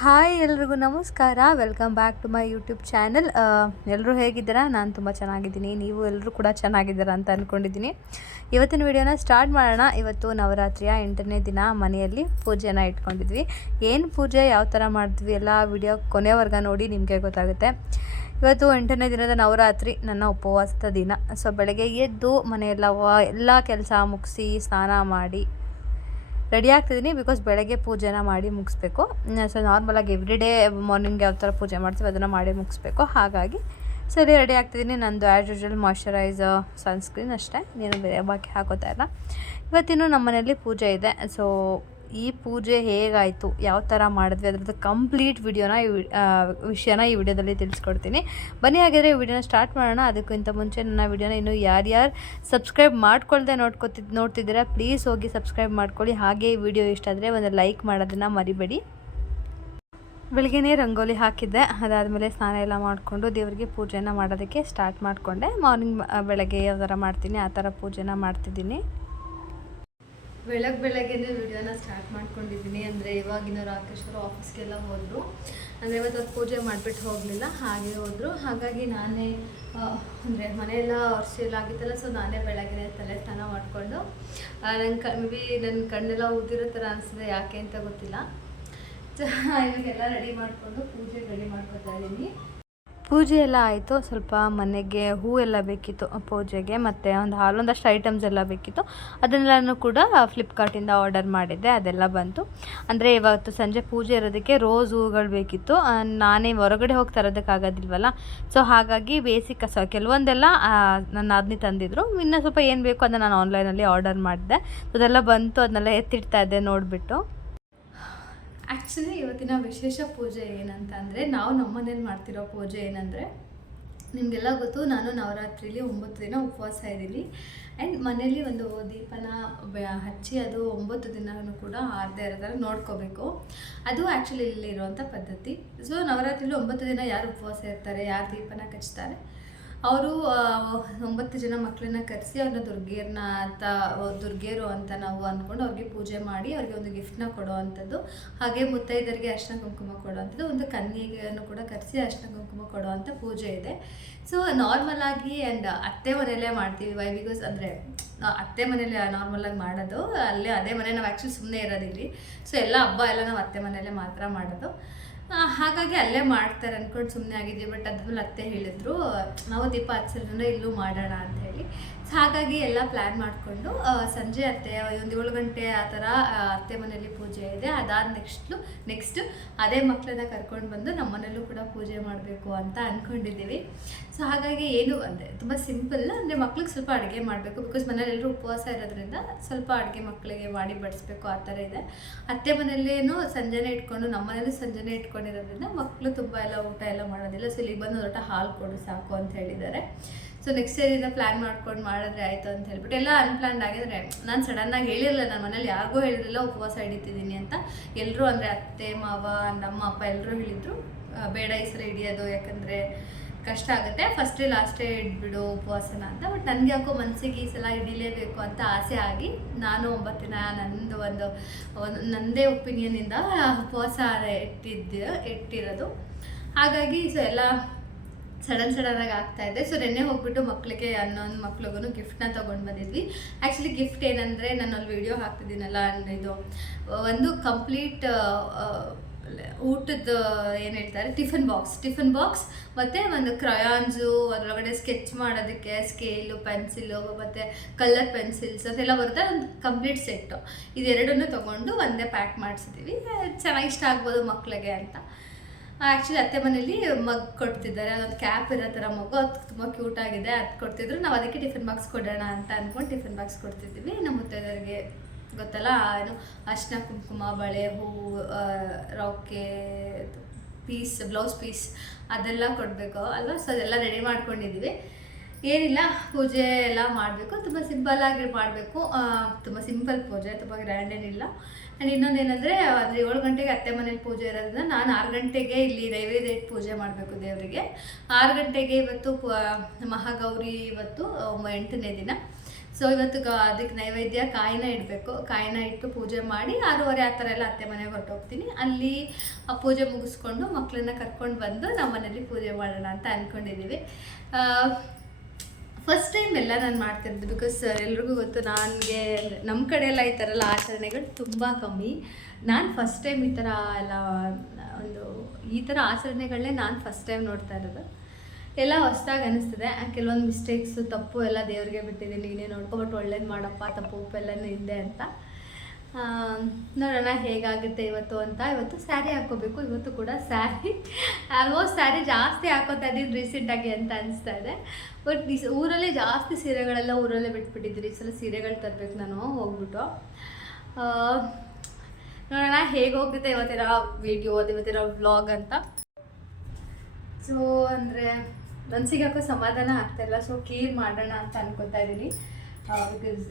Hi ಎಲ್ರಿಗೂ ನಮಸ್ಕಾರ. Welcome back to my YouTube channel. ಎಲ್ಲರೂ ಹೇಗಿದ್ದೀರಾ? ನಾನು ತುಂಬ ಚೆನ್ನಾಗಿದ್ದೀನಿ. ನೀವು ಎಲ್ಲರೂ ಕೂಡ ಚೆನ್ನಾಗಿದ್ದೀರಾ ಅಂತ ಅಂದ್ಕೊಂಡಿದ್ದೀನಿ. ಇವತ್ತಿನ ವಿಡಿಯೋನ ಸ್ಟಾರ್ಟ್ ಮಾಡೋಣ. ಇವತ್ತು ನವರಾತ್ರಿಯ 8ನೇ ದಿನ ಮನೆಯಲ್ಲಿ ಪೂಜೆನ ಇಟ್ಕೊಂಡಿದ್ವಿ. ಏನು ಪೂಜೆ, ಯಾವ ಥರ ಮಾಡಿದ್ವಿ ಎಲ್ಲ ವಿಡಿಯೋ ಕೊನೆವರೆಗೆ ನೋಡಿ, ನಿಮಗೆ ಗೊತ್ತಾಗುತ್ತೆ. ಇವತ್ತು 8ನೇ ದಿನದ ನವರಾತ್ರಿ, ನನ್ನ ಉಪವಾಸದ ದಿನ. ಸೊ ಬೆಳಗ್ಗೆ ಎದ್ದು ಎಲ್ಲ ಕೆಲಸ ಮುಗಿಸಿ ಸ್ನಾನ ಮಾಡಿ ರೆಡಿ ಆಗ್ತಿದ್ದೀನಿ. ಬಿಕಾಸ್ ಬೆಳಗ್ಗೆ ಪೂಜೆನ ಮಾಡಿ ಮುಗಿಸ್ಬೇಕು. ಸೊ ನಾರ್ಮಲಾಗಿ ಎವ್ರಿಡೇ ಮಾರ್ನಿಂಗ್ ಯಾವ ಥರ ಪೂಜೆ ಮಾಡ್ತೀವಿ ಅದನ್ನು ಮಾಡಿ ಮುಗಿಸ್ಬೇಕು. ಹಾಗಾಗಿ ಸರಿ ರೆಡಿ ಆಗ್ತಿದ್ದೀನಿ. ನಂದು ಆ್ಯಸ್ ಯೂಶ್ವಲ್ ಮಾಯ್ಶ್ಚರೈಸರ್, ಸನ್ಸ್ಕ್ರೀನ್ ಅಷ್ಟೇ, ನೀನು ಬೇರೆ ಬಾಕಿ ಹಾಕೋತಾ ಇಲ್ಲ. ಇವತ್ತಿನ್ನು ನಮ್ಮ ಮನೇಲಿ ಪೂಜೆ ಇದೆ. ಸೊ ಈ ಪೂಜೆ ಹೇಗಾಯಿತು, ಯಾವ ಥರ ಮಾಡಿದ್ವಿ ಅದ್ರದ್ದು ಕಂಪ್ಲೀಟ್ ವಿಷಯನ ಈ ವಿಡಿಯೋದಲ್ಲಿ ತಿಳಿಸ್ಕೊಡ್ತೀನಿ. ಬನ್ನಿ ಹಾಗಿದ್ರೆ ಈ ವಿಡಿಯೋನ ಸ್ಟಾರ್ಟ್ ಮಾಡೋಣ. ಅದಕ್ಕಿಂತ ಮುಂಚೆ ನನ್ನ ವಿಡಿಯೋನ ಇನ್ನೂ ಯಾರ್ಯಾರು ಸಬ್ಸ್ಕ್ರೈಬ್ ಮಾಡ್ಕೊಳ್ದೆ ನೋಡ್ತಿದ್ದೀರಾ ಪ್ಲೀಸ್ ಹೋಗಿ ಸಬ್ಸ್ಕ್ರೈಬ್ ಮಾಡ್ಕೊಳ್ಳಿ. ಹಾಗೆ ಈ ವಿಡಿಯೋ ಇಷ್ಟ ಆದರೆ ಒಂದು ಲೈಕ್ ಮಾಡೋದನ್ನು ಮರಿಬೇಡಿ. ಬೆಳಗ್ಗೆನೇ ರಂಗೋಲಿ ಹಾಕಿದ್ದೆ. ಅದಾದಮೇಲೆ ಸ್ನಾನ ಎಲ್ಲ ಮಾಡಿಕೊಂಡು ದೇವರಿಗೆ ಪೂಜೆನ ಮಾಡೋದಕ್ಕೆ ಸ್ಟಾರ್ಟ್ ಮಾಡಿಕೊಂಡೆ. ಮಾರ್ನಿಂಗ್ ಬೆಳಗ್ಗೆ ಯಾವ ಥರ ಮಾಡ್ತೀನಿ ಆ ಥರ ಪೂಜೆನ ಮಾಡ್ತಿದ್ದೀನಿ. ಬೆಳಗ್ಗೆನೇ ವಿಡಿಯೋನ ಸ್ಟಾರ್ಟ್ ಮಾಡ್ಕೊಂಡಿದ್ದೀನಿ. ಅಂದರೆ ಇವಾಗಿನ ರಾಕೇಶ್ವರು ಆಫೀಸ್ಗೆಲ್ಲ ಹೋದರು. ಅಂದರೆ ಇವತ್ತು ಅವ್ರು ಪೂಜೆ ಮಾಡಿಬಿಟ್ಟು ಹೋಗಲಿಲ್ಲ, ಹಾಗೆ ಹೋದರು. ಹಾಗಾಗಿ ನಾನೇ ಅಂದರೆ ಮನೆಯೆಲ್ಲ ಒರೆಸೆಲ್ಲ ಆಗಿತ್ತಲ್ಲ, ಸೊ ನಾನೇ ಬೆಳಗ್ಗೆ ತಲೆ ಸ್ನಾನ ಮಾಡಿಕೊಂಡು ನನ್ನ ಕಣ್ಣೆಲ್ಲ ಊದಿರೋ ಥರ ಅನಿಸಿದೆ, ಯಾಕೆ ಅಂತ ಗೊತ್ತಿಲ್ಲ. ಇವಾಗೆಲ್ಲ ರೆಡಿ ಮಾಡಿಕೊಂಡು ಪೂಜೆಗೆ ರೆಡಿ ಮಾಡ್ಕೊತಾ ಇದ್ದೀನಿ. ಪೂಜೆ ಎಲ್ಲ ಆಯಿತು. ಸ್ವಲ್ಪ ಮನೆಗೆ ಹೂವೆಲ್ಲ ಬೇಕಿತ್ತು ಪೂಜೆಗೆ, ಮತ್ತು ಒಂದಷ್ಟು ಐಟಮ್ಸ್ ಎಲ್ಲ ಬೇಕಿತ್ತು. ಅದನ್ನೆಲ್ಲನೂ ಕೂಡ ಫ್ಲಿಪ್ಕಾರ್ಟಿಂದ ಆರ್ಡರ್ ಮಾಡಿದ್ದೆ, ಅದೆಲ್ಲ ಬಂತು. ಅಂದರೆ ಇವತ್ತು ಸಂಜೆ ಪೂಜೆ ಇರೋದಕ್ಕೆ ರೋಸ್ ಹೂಗಳು ಬೇಕಿತ್ತು. ನಾನೇ ಹೊರಗಡೆ ಹೋಗಿ ತರೋದಕ್ಕಾಗೋದಿಲ್ವಲ್ಲ, ಸೊ ಹಾಗಾಗಿ ಬೇಸಿಕ್ ಕೆಲವೊಂದೆಲ್ಲ ನನ್ನ ನಾದಿನಿ ತಂದಿದ್ರು. ಇನ್ನು ಸ್ವಲ್ಪ ಏನು ಬೇಕು ಅದನ್ನು ನಾನು ಆನ್ಲೈನಲ್ಲಿ ಆರ್ಡರ್ ಮಾಡಿದೆ. ಅದೆಲ್ಲ ಬಂತು, ಅದನ್ನೆಲ್ಲ ಎತ್ತಿಡ್ತಾ ಇದ್ದೆ ನೋಡಿಬಿಟ್ಟು. ಆ್ಯಕ್ಚುಲಿ ಇವತ್ತಿನ ವಿಶೇಷ ಪೂಜೆ ಏನಂತ ಅಂದರೆ, ನಾವು ನಮ್ಮ ಮನೇಲಿ ಮಾಡ್ತಿರೋ ಪೂಜೆ ಏನಂದರೆ, ನಿಮಗೆಲ್ಲ ಗೊತ್ತು, ನಾನು ನವರಾತ್ರಿಲಿ 9 ದಿನ ಉಪವಾಸ ಇದ್ದೀನಿ. ಆ್ಯಂಡ್ ಮನೇಲಿ ಒಂದು ದೀಪನ ಹಚ್ಚಿ ಅದು 9 ದಿನವೂ ಕೂಡ ಆರದೇ ಇರೋ ಥರ ನೋಡ್ಕೋಬೇಕು. ಅದು ಆ್ಯಕ್ಚುಲಿ ಇಲ್ಲಿರುವಂಥ ಪದ್ಧತಿ. ಸೊ ನವರಾತ್ರಿಲಿ 9 ದಿನ ಯಾರು ಉಪವಾಸ ಇರ್ತಾರೆ, ಯಾರು ದೀಪನ ಹಚ್ತಾರೆ, ಅವರು 9 ಜನ ಮಕ್ಕಳನ್ನ ಕರೆಸಿ ಅವ್ರನ್ನ ದುರ್ಗಿಯರು ಅಂತ ನಾವು ಅಂದ್ಕೊಂಡು ಅವ್ರಿಗೆ ಪೂಜೆ ಮಾಡಿ ಅವ್ರಿಗೆ ಒಂದು ಗಿಫ್ಟ್ನ ಕೊಡೋ ಅಂಥದ್ದು. ಹಾಗೆ ಮುತ್ತೈದರಿಗೆ ಅರ್ಶಿನ ಕುಂಕುಮ ಕೊಡೋ ಅಂಥದ್ದು, ಒಂದು ಕನ್ಯೆಯನ್ನು ಕೂಡ ಕರೆಸಿ ಅರ್ಶಿನ ಕುಂಕುಮ ಕೊಡೋ ಅಂಥ ಪೂಜೆ ಇದೆ. ಸೊ ನಾರ್ಮಲ್ ಆಗಿ ಆ್ಯಂಡ್ ಅತ್ತೆ ಮನೆಯಲ್ಲೇ ಮಾಡ್ತೀವಿ. ವೈ ಬಿಕಾಸ್ ಅಂದರೆ ಅತ್ತೆ ಮನೇಲಿ ನಾರ್ಮಲಾಗಿ ಮಾಡೋದು, ಅದೇ ಮನೆ ನಾವು ಆ್ಯಕ್ಚುಲಿ ಸುಮ್ಮನೆ ಇರೋದಿಲ್ಲಿ. ಸೊ ಎಲ್ಲ ಹಬ್ಬ ಎಲ್ಲ ನಾವು ಅತ್ತೆ ಮನೆಯಲ್ಲೇ ಮಾತ್ರ ಮಾಡೋದು. ಹಾಗಾಗಿ ಅಲ್ಲೇ ಮಾಡ್ತಾರೆ ಅಂದ್ಕೊಂಡು ಸುಮ್ಮನೆ ಆಗಿದ್ವಿ. ಬಟ್ ಅದ್ಮೇಲೆ ಅತ್ತೆ ಹೇಳಿದ್ರು, ನಾವು ದೀಪ ಹಚ್ಚೋದ್ರಿಂದ ಇಲ್ಲೂ ಮಾಡೋಣ ಅಂತ ಹೇಳಿ. ಸೊ ಹಾಗಾಗಿ ಎಲ್ಲ ಪ್ಲ್ಯಾನ್ ಮಾಡಿಕೊಂಡು ಸಂಜೆ ಅತ್ತೆ ಒಂದು 7 ಗಂಟೆ ಆ ಥರ ಅತ್ತೆ ಮನೇಲಿ ಪೂಜೆ ಇದೆ. ಅದಾದ ನೆಕ್ಸ್ಟ್ ಅದೇ ಮಕ್ಕಳನ್ನ ಕರ್ಕೊಂಡು ಬಂದು ನಮ್ಮ ಮನೇಲೂ ಕೂಡ ಪೂಜೆ ಮಾಡಬೇಕು ಅಂತ ಅಂದ್ಕೊಂಡಿದ್ದೀವಿ. ಸೊ ಹಾಗಾಗಿ ಏನು ಅಂದರೆ ತುಂಬ ಸಿಂಪಲ್. ಅಂದರೆ ಮಕ್ಳಿಗೆ ಸ್ವಲ್ಪ ಅಡುಗೆ ಮಾಡಬೇಕು, ಬಿಕಾಸ್ ಮನೇಲೆಲ್ಲರೂ ಉಪವಾಸ ಇರೋದ್ರಿಂದ ಸ್ವಲ್ಪ ಅಡುಗೆ ಮಕ್ಕಳಿಗೆ ಮಾಡಿ ಬಡಿಸ್ಬೇಕು, ಆ ಥರ ಇದೆ. ಅತ್ತೆ ಮನೆಯಲ್ಲೇನು ಸಂಜೆನೇ ಇಟ್ಕೊಂಡು, ನಮ್ಮ ಮನೇಲಿ ಸಂಜೆನೇ ಇಟ್ಕೊಂಡಿರೋದ್ರಿಂದ ಮಕ್ಕಳು ತುಂಬ ಎಲ್ಲ ಊಟ ಎಲ್ಲ ಮಾಡೋದಿಲ್ಲ. ಸೊ ಇಲ್ಲಿಗೆ ಬಂದು ದೊಡ್ಡ ಹಾಲು ಕೊಡು ಸಾಕು ಅಂತ ಹೇಳಿದ್ದಾರೆ. ಸೊ ನೆಕ್ಸ್ಟ್ ಇಯರಿಂದ ಪ್ಲ್ಯಾನ್ ಮಾಡ್ಕೊಂಡು ಮಾಡಿದ್ರೆ ಆಯಿತು ಅಂತ ಹೇಳ್ಬಿಟ್ಟು ಎಲ್ಲ ಅನ್ಪ್ಲ್ಯಾನ್ಡ್ ಆಗಿದ್ರೆ, ನಾನು ಸಡನ್ನಾಗಿ ಹೇಳಿರಲಿಲ್ಲ, ನನ್ನ ಮನೇಲಿ ಯಾರಿಗೂ ಹೇಳಿರಲಿಲ್ಲ ಉಪವಾಸ ಹಿಡಿತಿದ್ದೀನಿ ಅಂತ. ಎಲ್ಲರೂ ಅಂದರೆ ಅತ್ತೆ ಮಾವ ನಮ್ಮ ಅಪ್ಪ ಎಲ್ಲರೂ ಹೇಳಿದರು, ಬೇಡ ಈ ಸಲ ಹಿಡಿಯೋದು, ಯಾಕಂದರೆ ಕಷ್ಟ ಆಗುತ್ತೆ, ಫಸ್ಟೇ ಲಾಸ್ಟೇ ಇಡ್ಬಿಡು ಉಪವಾಸನ ಅಂತ. ಬಟ್ ನನಗೆ ಯಾಕೋ ಮನಸ್ಸಿಗೆ ಈ ಸಲ ಹಿಡಿಲೇಬೇಕು ಅಂತ ಆಸೆ ಆಗಿ ನಾನು 9 ದಿನ ನನ್ನದೇ ಒಪಿನಿಯನಿಂದ ಉಪವಾಸ ಇಟ್ಟಿರೋದು. ಹಾಗಾಗಿ ಸೊ ಎಲ್ಲ ಸಡನ್ನಾಗಿ ಆಗ್ತಾಯಿದೆ. ಸೊ ನೆನ್ನೆ ಹೋಗ್ಬಿಟ್ಟು ಮಕ್ಕಳಿಗೆ ಅನ್ನೊಂದು ಮಕ್ಳಿಗೂ ಗಿಫ್ಟ್ನ ತೊಗೊಂಡು ಬಂದಿದ್ವಿ. ಆ್ಯಕ್ಚುಲಿ ಗಿಫ್ಟ್ ಏನಂದರೆ, ನಾನು ಅಲ್ಲಿ ವಿಡಿಯೋ ಹಾಕ್ತಿದ್ದೀನಲ್ಲ, ಇದು ಒಂದು ಕಂಪ್ಲೀಟ್ ಊಟದ ಏನು ಹೇಳ್ತಾರೆ ಟಿಫನ್ ಬಾಕ್ಸ್ ಮತ್ತು ಒಂದು ಕ್ರಯಾನ್ಸು, ಅದರೊಳಗಡೆ ಸ್ಕೆಚ್ ಮಾಡೋದಕ್ಕೆ ಸ್ಕೇಲು, ಪೆನ್ಸಿಲು ಮತ್ತು ಕಲರ್ ಪೆನ್ಸಿಲ್ಸ್ ಅಂತೆಲ್ಲ ಬರುತ್ತೆ. ಒಂದು ಕಂಪ್ಲೀಟ್ ಸೆಟ್ಟು. ಇದೆರಡನ್ನೂ ತೊಗೊಂಡು ಒಂದೇ ಪ್ಯಾಕ್ ಮಾಡಿಸಿದ್ದೀವಿ. ಚೆನ್ನಾಗಿ ಇಷ್ಟ ಆಗ್ಬೋದು ಮಕ್ಕಳಿಗೆ ಅಂತ. ಆ್ಯಕ್ಚುಲಿ ಅತ್ತೆ ಮನೇಲಿ ಮಗ್ ಕೊಡ್ತಿದ್ದಾರೆ, ಅದೊಂದು ಕ್ಯಾಪ್ ಇರೋ ಥರ ಮಗು, ಅದು ತುಂಬ ಕ್ಯೂಟಾಗಿದೆ, ಅದು ಕೊಡ್ತಿದ್ರು. ನಾವು ಅದಕ್ಕೆ ಟಿಫಿನ್ ಬಾಕ್ಸ್ ಕೊಡೋಣ ಅಂತ ಅಂದ್ಕೊಂಡು ಟಿಫಿನ್ ಬಾಕ್ಸ್ ಕೊಡ್ತಿದ್ದೀವಿ. ನಮ್ಮ ಮುತ್ತೈದರಿಗೆ ಗೊತ್ತಲ್ಲ, ಏನು ಅರ್ಶಿನ ಕುಂಕುಮ, ಬಳೆ, ಹೂವು, ರಾಕೆ ಪೀಸ್, ಬ್ಲೌಸ್ ಪೀಸ್ ಅದೆಲ್ಲ ಕೊಡಬೇಕು ಅಲ್ವಾ. ಸೊ ಅದೆಲ್ಲ ರೆಡಿ ಮಾಡ್ಕೊಂಡಿದ್ದೀವಿ. ಏನಿಲ್ಲ, ಪೂಜೆ ಎಲ್ಲ ಮಾಡಬೇಕು, ತುಂಬ ಸಿಂಪಲ್ಲಾಗಿ ಮಾಡಬೇಕು. ತುಂಬ ಸಿಂಪಲ್ ಪೂಜೆ, ತುಂಬ ಗ್ರ್ಯಾಂಡ್ ಏನಿಲ್ಲ. ಆ್ಯಂಡ್ ಇನ್ನೊಂದೇನೆಂದರೆ, ಅಂದರೆ 7 ಗಂಟೆಗೆ ಅತ್ತೆ ಮನೇಲಿ ಪೂಜೆ ಇರೋದ್ರಿಂದ ನಾನು 6 ಗಂಟೆಗೆ ಇಲ್ಲಿ ನೈವೇದ್ಯ ಇಟ್ಟು ಪೂಜೆ ಮಾಡಬೇಕು ದೇವರಿಗೆ. 6 ಗಂಟೆಗೆ ಇವತ್ತು ಮಹಾಗೌರಿ, ಇವತ್ತು 8ನೇ ದಿನ. ಸೊ ಇವತ್ತು ಅದಕ್ಕೆ ನೈವೇದ್ಯ ಕಾಯಿನ ಇಡಬೇಕು. ಕಾಯಿನ ಇಟ್ಟು ಪೂಜೆ ಮಾಡಿ 6:30 ಆ ಥರ ಎಲ್ಲ ಅತ್ತೆ ಮನೆಗೆ ಹೊರಟೋಗ್ತೀನಿ. ಅಲ್ಲಿ ಆ ಪೂಜೆ ಮುಗಿಸ್ಕೊಂಡು ಮಕ್ಕಳನ್ನ ಕರ್ಕೊಂಡು ಬಂದು ನಮ್ಮ ಮನೇಲಿ ಪೂಜೆ ಮಾಡೋಣ ಅಂತ ಅಂದ್ಕೊಂಡಿದ್ದೀವಿ. ಫಸ್ಟ್ ಟೈಮ್ ಎಲ್ಲ ನಾನು ಮಾಡ್ತಿರೋದು, ಬಿಕಾಸ್ ಎಲ್ರಿಗೂ ಗೊತ್ತು ನನಗೆ ನಮ್ಮ ಕಡೆ ಎಲ್ಲ ಈ ಥರ ಎಲ್ಲ ಆಚರಣೆಗಳು ತುಂಬ ಕಮ್ಮಿ. ನಾನು ಫಸ್ಟ್ ಟೈಮ್ ಈ ಥರ ಎಲ್ಲ ಈ ಥರ ಆಚರಣೆಗಳನ್ನೇ ನಾನು ಫಸ್ಟ್ ಟೈಮ್ ನೋಡ್ತಾ ಇರೋದು. ಎಲ್ಲ ಹೊಸ್ದಾಗಿ ಅನ್ನಿಸ್ತದೆ. ಕೆಲವೊಂದು ಮಿಸ್ಟೇಕ್ಸು ತಪ್ಪು ಎಲ್ಲ ದೇವ್ರಿಗೆ ಬಿಟ್ಟಿದ್ದೀನಿ, ನೀನೇ ನೋಡ್ಕೊ, ಬಟ್ ಒಳ್ಳೇದು ಮಾಡಪ್ಪ, ತಪ್ಪು ಉಪ್ಪೆಲ್ಲನೂ ಹಿಂದೆ ಅಂತ. ನೋಡೋಣ ಹೇಗಾಗುತ್ತೆ ಇವತ್ತು ಅಂತ. ಇವತ್ತು ಸ್ಯಾರಿ ಹಾಕ್ಕೋಬೇಕು. ಇವತ್ತು ಕೂಡ ಆಲ್ಮೋಸ್ಟ್ ಸ್ಯಾರಿ ಜಾಸ್ತಿ ಹಾಕೋತಾ ಇದ್ದೀನಿ ರೀಸೆಂಟಾಗಿ ಅಂತ ಅನಿಸ್ತಾ ಇದೆ. ಬಟ್ ಊರಲ್ಲೇ ಜಾಸ್ತಿ ಸೀರೆಗಳೆಲ್ಲ ಊರಲ್ಲೇ ಬಿಟ್ಬಿಟ್ಟಿದ್ದೀನಿ. ಈ ಸಲ ಸೀರೆಗಳು ತರಬೇಕು ನಾನು ಹೋಗ್ಬಿಟ್ಟು. ನೋಡೋಣ ಹೇಗೆ ಹೋಗುತ್ತೆ ಇವತ್ತಿನ ವಿಡಿಯೋ, ಇವತ್ತಿನ ವ್ಲಾಗ್ ಅಂತ. ಸೊ ಅಂದರೆ ಮನಸ್ಸಿಗೆ ಯಾಕೋ ಸಮಾಧಾನ ಆಗ್ತಾಯಿಲ್ಲ. ಸೊ ಕೀರ್ ಮಾಡೋಣ ಅಂತ ಅನ್ಕೋತಾ ಇದ್ದೀನಿ. ಬಿಕಾಸ್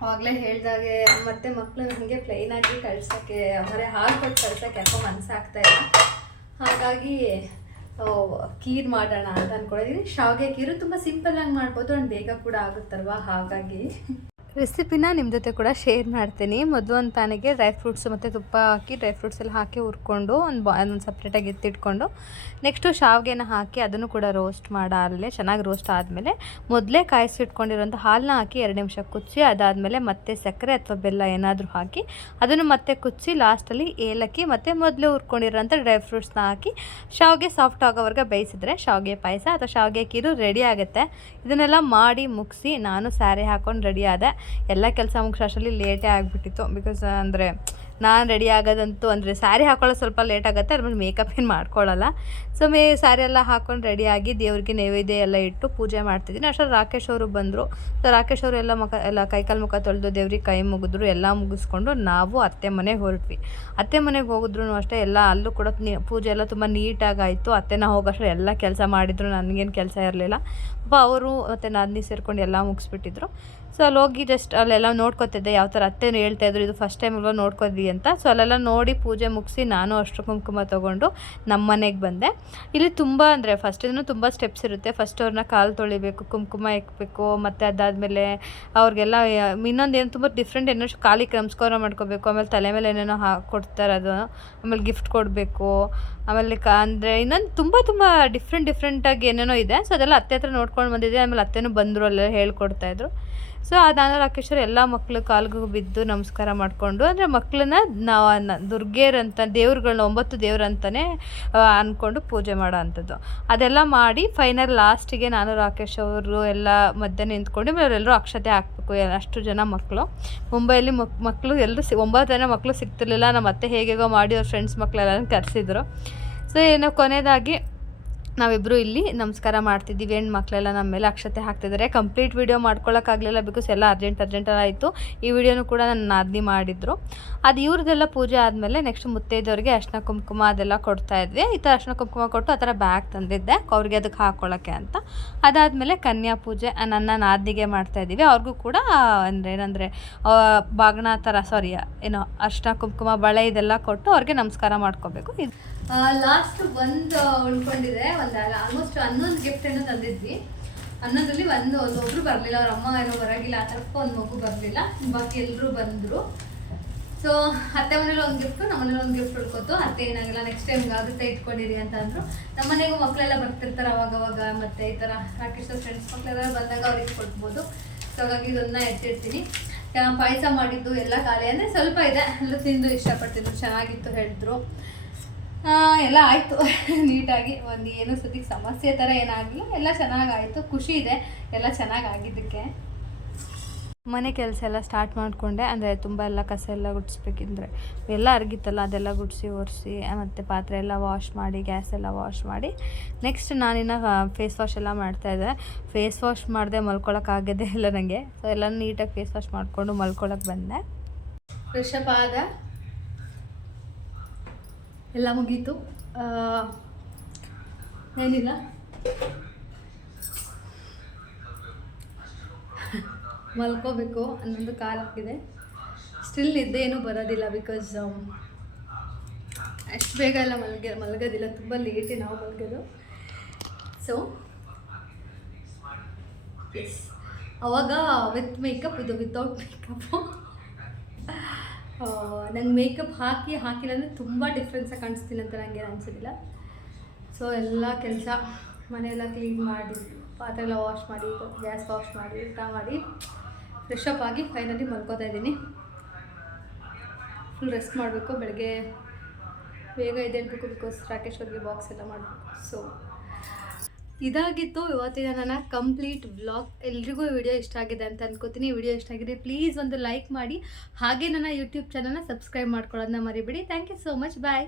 ಆವಾಗಲೇ ಹೇಳ್ದಾಗೆ ಮತ್ತೆ ಮಕ್ಕಳು ನನಗೆ ಪ್ಲೈನಾಗಿ ಕಳ್ಸೋಕ್ಕೆ ಬರೀ ಹಾಲು ಕೊಟ್ಟು ಕಳ್ಸೋಕ್ಕೆ ಯಾಕೋ ಮನಸ್ಸಾಗ್ತಾಯಿಲ್ಲ. ಹಾಗಾಗಿ ಕೀರ್ ಮಾಡೋಣ ಅಂತ ಅಂದ್ಕೊಂಡಿದ್ದೀನಿ. ಶಾವಿಗೆ ಕೀರು ತುಂಬ ಸಿಂಪಲ್ಲಾಗಿ ಮಾಡ್ಬೋದು ಆ್ಯಂಡ್ ಬೇಗ ಕೂಡ ಆಗುತ್ತಲ್ವ, ಹಾಗಾಗಿ ರೆಸಿಪಿನ ನಿಮ್ಮ ಜೊತೆ ಕೂಡ ಶೇರ್ ಮಾಡ್ತೀನಿ. ಮೊದಲು ಒಂದು ಪ್ಯಾನಿಗೆ ಡ್ರೈ ಫ್ರೂಟ್ಸು ಮತ್ತು ತುಪ್ಪ ಹಾಕಿ ಡ್ರೈ ಫ್ರೂಟ್ಸ್ ಎಲ್ಲ ಹಾಕಿ ಹುರ್ಕೊಂಡು ಒಂದು ಸಪ್ರೇಟಾಗಿ ಎತ್ತಿಟ್ಕೊಂಡು ನೆಕ್ಸ್ಟು ಶಾವಿಗೆನ ಹಾಕಿ ಅದನ್ನು ಕೂಡ ರೋಸ್ಟ್ ಮಾಡಾದಮೇಲೆ ಚೆನ್ನಾಗಿ ರೋಸ್ಟ್ ಆದಮೇಲೆ ಮೊದಲೇ ಕಾಯಿಸಿಟ್ಕೊಂಡಿರೋಂಥ ಹಾಲನ್ನ ಹಾಕಿ 2 ನಿಮಿಷ ಕುದಿಸಿ, ಅದಾದಮೇಲೆ ಮತ್ತೆ ಸಕ್ಕರೆ ಅಥವಾ ಬೆಲ್ಲ ಏನಾದರೂ ಹಾಕಿ ಅದನ್ನು ಮತ್ತೆ ಕುದಿಸಿ ಲಾಸ್ಟಲ್ಲಿ ಏಲಕ್ಕಿ ಮತ್ತು ಮೊದಲೇ ಹುರ್ಕೊಂಡಿರೋಂಥ ಡ್ರೈ ಫ್ರೂಟ್ಸ್ನ ಹಾಕಿ ಶಾವಿಗೆ ಸಾಫ್ಟ್ ಆಗೋವರೆಗೆ ಬೇಯಿಸಿದ್ರೆ ಶಾವಿಗೆ ಪಾಯಸ ಅಥವಾ ಶಾವಿಗೆ ಕೀರು ರೆಡಿ ಆಗುತ್ತೆ. ಇದನ್ನೆಲ್ಲ ಮಾಡಿ ಮುಗಿಸಿ ನಾನು ಸ್ಯಾರಿ ಹಾಕ್ಕೊಂಡು ರೆಡಿ ಆದೆ. ಎಲ್ಲ ಕೆಲಸ ಮುಗಿಸೋ ಅಷ್ಟರಲ್ಲಿ ಲೇಟೇ ಆಗಿಬಿಟ್ಟಿತ್ತು. ಬಿಕಾಸ್ ಅಂದರೆ ನಾನು ರೆಡಿ ಆಗೋದಂತೂ ಅಂದರೆ ಸ್ಯಾರಿ ಹಾಕೊಳ್ಳೋದು ಸ್ವಲ್ಪ ಲೇಟ್ ಆಗುತ್ತೆ, ಅದ್ರಲ್ಲಿ ಮೇಕಪ್ ಏನು ಮಾಡ್ಕೊಳ್ಳಲ್ಲ. ಸೊ ಸ್ಯಾರಿ ಎಲ್ಲ ಹಾಕ್ಕೊಂಡು ರೆಡಿಯಾಗಿ ದೇವ್ರಿಗೆ ನೈವೇದ್ಯ ಎಲ್ಲ ಇಟ್ಟು ಪೂಜೆ ಮಾಡ್ತಿದ್ದೀನಿ. ಅಷ್ಟರಲ್ಲಿ ರಾಕೇಶ್ ಅವರು ಬಂದರು. ಸೊ ರಾಕೇಶ್ ಅವರು ಎಲ್ಲ ಕೈಕಾಲು ಮುಖ ತೊಳೆದು ದೇವ್ರಿಗೆ ಕೈ ಮುಗಿದ್ರು. ಎಲ್ಲ ಮುಗಿಸ್ಕೊಂಡು ನಾವು ಅತ್ತೆ ಮನೆಗೆ ಹೊರಟ್ವಿ. ಅತ್ತೆ ಮನೆಗೆ ಹೋಗಿದ್ರು ಅಷ್ಟೇ ಎಲ್ಲ ಅಲ್ಲೂ ಕೂಡ ಪೂಜೆ ಎಲ್ಲ ತುಂಬ ನೀಟಾಗಾಯಿತು. ಅತ್ತೆನ ಹೋಗೋಷ್ಟು ಎಲ್ಲ ಕೆಲಸ ಮಾಡಿದ್ರು, ನನಗೇನು ಕೆಲಸ ಇರಲಿಲ್ಲ. ಅವರು ಮತ್ತು ನಾದಿನಿ ಸೇರ್ಕೊಂಡು ಎಲ್ಲ ಮುಗಿಸ್ಬಿಟ್ಟಿದ್ರು. ಸೊ ಅಲ್ಲಿ ಹೋಗಿ ಜಸ್ಟ್ ಅಲ್ಲೆಲ್ಲ ನೋಡ್ಕೊತಿದ್ದೆ, ಯಾವ ಥರ ಅತ್ತೆನೂ ಹೇಳ್ತಾಯಿದ್ರು ಇದು ಫಸ್ಟ್ ಟೈಮ್ ಅಲ್ವ ನೋಡ್ಕೊದ್ವಿ ಅಂತ. ಸೊ ಅಲ್ಲೆಲ್ಲ ನೋಡಿ ಪೂಜೆ ಮುಗಿಸಿ ನಾನು ಅಷ್ಟು ಕುಂಕುಮ ತೊಗೊಂಡು ನಮ್ಮ ಮನೆಗೆ ಬಂದೆ. ಇಲ್ಲಿ ತುಂಬ ಅಂದರೆ ಫಸ್ಟ್ ಇದನ್ನು ತುಂಬ ಸ್ಟೆಪ್ಸ್ ಇರುತ್ತೆ. ಫಸ್ಟ್ ಅವ್ರನ್ನ ಕಾಲು ತೊಳಿಬೇಕು, ಕುಂಕುಮ ಇಕ್ಬೇಕು, ಮತ್ತು ಅದಾದಮೇಲೆ ಅವ್ರಿಗೆಲ್ಲ ಇನ್ನೊಂದು ಏನು ತುಂಬ ಡಿಫ್ರೆಂಟ್ ಏನೋ ಕಾಲಿಗೆ ನಮಸ್ಕಾರ ಮಾಡ್ಕೋಬೇಕು. ಆಮೇಲೆ ತಲೆ ಮೇಲೆ ಏನೇನೋ ಕೊಡ್ತಾರೆ ಅದು, ಆಮೇಲೆ ಗಿಫ್ಟ್ ಕೊಡಬೇಕು. ಆಮೇಲೆ ಅಂದರೆ ಇನ್ನೊಂದು ತುಂಬ ಡಿಫ್ರೆಂಟಾಗಿ ಏನೇನೋ ಇದೆ. ಸೊ ಅದೆಲ್ಲ ಅತ್ತೆ ಹತ್ರ ನೋಡ್ಕೊಂಡು ಬಂದಿದ್ದೆ. ಆಮೇಲೆ ಅತ್ತೆನೂ ಬಂದರು, ಅಲ್ಲೆಲ್ಲ ಹೇಳ್ಕೊಡ್ತಾಯಿದ್ರು. ಸೊ ಅದಾದ ರಾಕೇಶ್ವರ ಎಲ್ಲ ಮಕ್ಕಳು ಕಾಲಿಗೂ ಬಿದ್ದು ನಮಸ್ಕಾರ ಮಾಡಿಕೊಂಡು, ಅಂದರೆ ಮಕ್ಕಳನ್ನ ನಾವು ದುರ್ಗೆಯರಂತ ದೇವ್ರುಗಳನ್ನ 9 ದೇವ್ರಂತಲೇ ಅಂದ್ಕೊಂಡು ಪೂಜೆ ಮಾಡೋ ಅಂಥದ್ದು. ಅದೆಲ್ಲ ಮಾಡಿ ಫೈನಲ್ ಲಾಸ್ಟಿಗೆ ನಾನು ರಾಕೇಶ್ ಅವರು ಎಲ್ಲ ಮಧ್ಯೆ ನಿಂತ್ಕೊಂಡು ಅವರೆಲ್ಲರೂ ಅಕ್ಷತೆ ಹಾಕಬೇಕು. ಅಷ್ಟು ಜನ ಮಕ್ಕಳು ಮುಂಬೈಯಲ್ಲಿ ಮಕ್ಕಳು ಎಲ್ಲರೂ 9 ಜನ ಮಕ್ಕಳು ಸಿಗ್ತಿರ್ಲಿಲ್ಲ. ನಮ್ಮ ಅತ್ತೆ ಹೇಗೇಗೋ ಮಾಡಿ ಅವ್ರ ಫ್ರೆಂಡ್ಸ್ ಮಕ್ಕಳೆಲ್ಲ ಕರೆಸಿದ್ರು. ಸೊ ಏನೋ ಕೊನೆಯದಾಗಿ ನಾವಿಬ್ಬರು ಇಲ್ಲಿ ನಮಸ್ಕಾರ ಮಾಡ್ತಿದ್ದೀವಿ. ಹೆಣ್ಣು ಮಕ್ಕಳೆಲ್ಲ ನಮ್ಮ ಮೇಲೆ ಅಕ್ಷತೆ ಹಾಕ್ತಿದ್ದಾರೆ. ಕಂಪ್ಲೀಟ್ ವೀಡಿಯೋ ಮಾಡ್ಕೊಳ್ಳೋಕ್ಕಾಗಲಿಲ್ಲ, ಬಿಕಾಸ್ ಎಲ್ಲ ಅರ್ಜೆಂಟ್ ಆಯಿತು. ಈ ವಿಡಿಯೋನು ಕೂಡ ನನ್ನ ನಾದಿನಿ ಮಾಡಿದ್ರು. ಅದು ಇವ್ರದ್ದೆಲ್ಲ ಪೂಜೆ ಆದಮೇಲೆ ನೆಕ್ಸ್ಟ್ ಮುತ್ತೈದವ್ರಿಗೆ ಅರ್ಶಿನ ಕುಂಕುಮ ಅದೆಲ್ಲ ಕೊಡ್ತಾಯಿದ್ವಿ. ಈ ಥರ ಅರ್ಶಿನ ಕುಂಕುಮ ಕೊಟ್ಟು ಆ ಥರ ಬ್ಯಾಗ್ ತಂದಿದ್ದೆ ಅವ್ರಿಗೆ ಅದಕ್ಕೆ ಹಾಕ್ಕೊಳ್ಳೋಕ್ಕೆ ಅಂತ. ಅದಾದಮೇಲೆ ಕನ್ಯಾ ಪೂಜೆ ನನ್ನ ನಾದಿನಿಗೆ ಮಾಡ್ತಾಯಿದ್ದೀವಿ. ಅವ್ರಿಗೂ ಕೂಡ ಏನಂದರೆ ಬಾಗಣ ಥರ ಏನೋ ಅರ್ಶಿನ ಕುಂಕುಮ ಬಳೆ ಇದೆಲ್ಲ ಕೊಟ್ಟು ಅವ್ರಿಗೆ ನಮಸ್ಕಾರ ಮಾಡ್ಕೋಬೇಕು. ಇದು ಲಾಸ್ಟ್ ಒಂದು ಉಳ್ಕೊಂಡಿದೆ. ಆಲ್ಮೋಸ್ಟ್ 11 ಗಿಫ್ಟ್ ಏನೋ ತಂದಿದ್ವಿ. 11ರಲ್ಲಿ ಒಬ್ಬರು ಬರಲಿಲ್ಲ, ಅವ್ರ ಅಮ್ಮ ಏನೋ ಬರೋಗಿಲ್ಲ, ಆ ಥರಕ್ಕೆ ಒಂದು ಮಗು ಬರಲಿಲ್ಲ. ಬಾಕಿ ಎಲ್ಲರೂ ಬಂದರು. ಸೊ ಅತ್ತೆ ಮನೇಲಿ ಒಂದು ಗಿಫ್ಟು, ನಮ್ಮ ಮನೇಲಿ ಒಂದು ಗಿಫ್ಟ್ ಉಳ್ಕೊತು. ಅತ್ತೆ ಏನಾಗಿಲ್ಲ, ನೆಕ್ಸ್ಟ್ ಟೈಮ್ ಆಗುತ್ತೆ ಇಟ್ಕೊಂಡಿರಿ ಅಂತ ಅಂದರು. ನಮ್ಮ ಮನೆಗೂ ಮಕ್ಕಳೆಲ್ಲ ಬರ್ತಿರ್ತಾರೆ ಅವಾಗವಾಗ. ಮತ್ತು ಈ ಥರ ರಾಕೇಶ್ ಫ್ರೆಂಡ್ಸ್ ಮಕ್ಕಳೆಲ್ಲ ಬಂದಾಗ ಅವ್ರಿಗೆ ಕೊಡ್ಬೋದು. ಸೊ ಹಾಗಾಗಿ ಇದನ್ನು ಎತ್ತಿಡ್ತೀನಿ. ಪಾಯಸ ಮಾಡಿದ್ದು ಎಲ್ಲ ಖಾಲಿ, ಅಂದರೆ ಸ್ವಲ್ಪ ಇದೆ, ಎಲ್ಲ ತಿಂದು ಇಷ್ಟಪಡ್ತಿದ್ರು, ಚೆನ್ನಾಗಿತ್ತು ಹೇಳಿದ್ರು. ಎಲ್ಲ ಆಯಿತು ನೀಟಾಗಿ. ಒಂದು ಏನೋ ಸತಿಗೆ ಸಮಸ್ಯೆ ಥರ ಏನಾಗಲಿಲ್ಲ, ಎಲ್ಲ ಚೆನ್ನಾಗಾಯಿತು. ಖುಷಿ ಇದೆ ಎಲ್ಲ ಚೆನ್ನಾಗಾಗಿದ್ದಕ್ಕೆ. ಮನೆ ಕೆಲಸ ಎಲ್ಲ ಸ್ಟಾರ್ಟ್ ಮಾಡಿಕೊಂಡೆ. ಅಂದರೆ ತುಂಬ ಎಲ್ಲ ಕಸ ಎಲ್ಲ ಗುಡಿಸ್ಬೇಕಿದ್ರೆ ಎಲ್ಲ ಅರ್ಗಿತ್ತಲ್ಲ, ಅದೆಲ್ಲ ಗುಡಿಸಿ ಒರೆಸಿ ಮತ್ತು ಪಾತ್ರೆ ಎಲ್ಲ ವಾಶ್ ಮಾಡಿ, ಗ್ಯಾಸ್ ಎಲ್ಲ ವಾಶ್ ಮಾಡಿ, ನೆಕ್ಸ್ಟ್ ನಾನಿನ್ನು ಫೇಸ್ ವಾಶ್ ಎಲ್ಲ ಮಾಡ್ತಾಯಿದ್ದೆ. ಫೇಸ್ ವಾಶ್ ಮಾಡಿದೆ ಮಲ್ಕೊಳಕ್ಕಾಗದೇ ಇಲ್ಲ ನನಗೆ. ಸೊ ಎಲ್ಲ ನೀಟಾಗಿ ಫೇಸ್ ವಾಶ್ ಮಾಡಿಕೊಂಡು ಮಲ್ಕೊಳಕ್ಕೆ ಬಂದೆ. ಫ್ರೆಶಪ್ ಆದ, ಎಲ್ಲ ಮುಗೀತು. ಏನಿಲ್ಲ, ಮಲ್ಕೋಬೇಕು ಅನ್ನೊಂದು ಕಾಲಕ್ಕಿದೆ. ಸ್ಟಿಲ್ ನಿದ್ದೆನೂ ಬರೋದಿಲ್ಲ, ಬಿಕಾಸ್ ಅಷ್ಟು ಬೇಗ ಎಲ್ಲ ಮಲಗೋದಿಲ್ಲ, ತುಂಬ ಲೇಟೇ ನಾವು ಮಲಗೋದು. ಸೊ ಎಸ್, ಅವಾಗ ವಿತ್ ಮೇಕಪ್, ಇದು ವಿತೌಟ್ ಮೇಕಪ್ಪು. ನಂಗೆ ಮೇಕಪ್ ಹಾಕಿಲ್ಲ ಅಂದರೆ ತುಂಬ ಡಿಫ್ರೆನ್ಸಾಗಿ ಕಾಣಿಸ್ತೀನಿ ಅಂತ ನನಗೆ ಅನಿಸೋದಿಲ್ಲ. ಸೊ ಎಲ್ಲ ಕೆಲಸ ಮನೆಯೆಲ್ಲ ಕ್ಲೀನ್ ಮಾಡಿ, ಪಾತ್ರೆ ಎಲ್ಲ ವಾಶ್ ಮಾಡಿ, ಗ್ಯಾಸ್ ವಾಶ್ ಮಾಡಿ, ಊಟ ಮಾಡಿ, ಫ್ರೆಶ್ ಅಪ್ ಆಗಿ ಫೈನಲಿ ಮಲ್ಕೋತಾ ಇದ್ದೀನಿ. ಫುಲ್ ರೆಸ್ಟ್ ಮಾಡಬೇಕು. ಬೆಳಗ್ಗೆ ಬೇಗ ಎದ್ದೇಳಬೇಕು, ಬಿಕಾಸ್ ರಾಕೇಶ್ ಅವ್ರಿಗೆ ಬಾಕ್ಸ್ ಎಲ್ಲ ಮಾಡಬೇಕು. ಸೊ ಇದಾಗಿತ್ತು ಇವತ್ತಿನ ನನ್ನ ಕಂಪ್ಲೀಟ್ ವ್ಲಾಗ್. ಎಲ್ರಿಗೂ ವಿಡಿಯೋ ಇಷ್ಟ ಆಗಿದೆ ಅಂತ ಅನ್ಕೋತೀನಿ. ವಿಡಿಯೋ ಇಷ್ಟ ಆಗಿದೆ ಪ್ಲೀಸ್ ಒಂದು ಲೈಕ್ ಮಾಡಿ, ಹಾಗೆ ನನ್ನ ಯೂಟ್ಯೂಬ್ ಚಾನಲ್ನ ಸಬ್ಸ್ಕ್ರೈಬ್ ಮಾಡ್ಕೊಳ್ಳೋದನ್ನ ಮರಿಬೇಡಿ. Thank you so much. Bye.